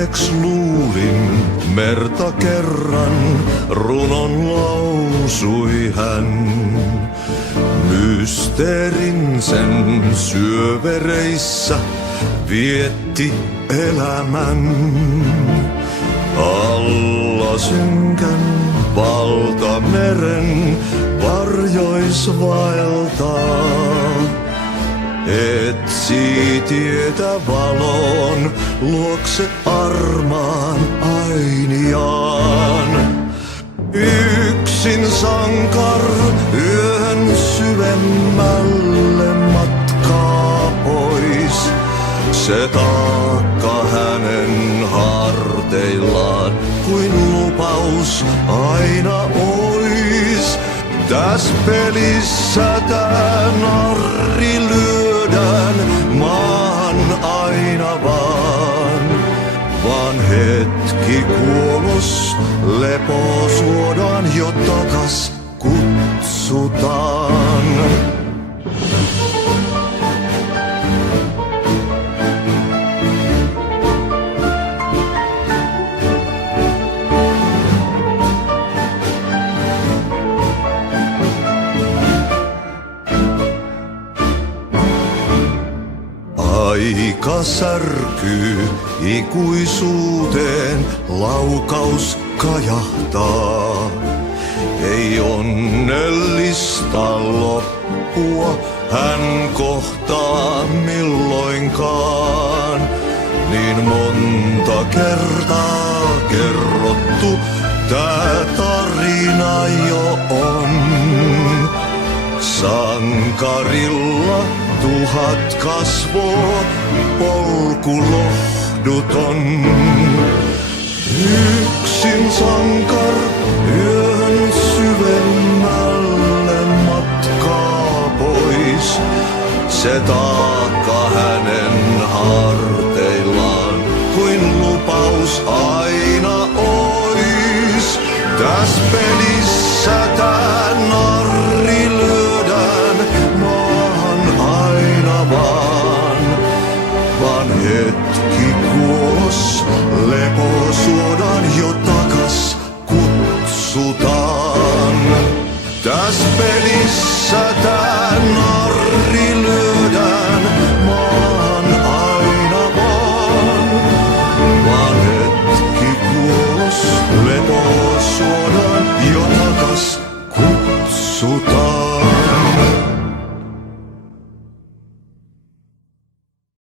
Todeksi luulin merta kerran, runon lausui hän. Mysteerin sen syövereissä vietti elämän. Alla synkän valtameren varjois vaeltaa. Etsi tietä valon luokse armaan ainiaan. Yksin sankar yön syvemmälle matkaa pois. Se taakka hänen harteillaan kuin lupaus aina ois. Täs pelissä tää narri lyödään maahan aina vaan hetki kuolos lepo suodaan jo takas kutsutaan. Aika särkyy ikuisuuteen, laukaus kajahtaa. Ei onnellista loppua hän kohtaa milloinkaan. Niin monta kertaa kerrottu tää tarina jo on. Sankarilla 1000 kasvoo, polku lohduton. Yksin sankar yön syvemmälle matkaa pois. Se taakka hänen harteillaan kuin lupaus aina ois. Täs pelissä tää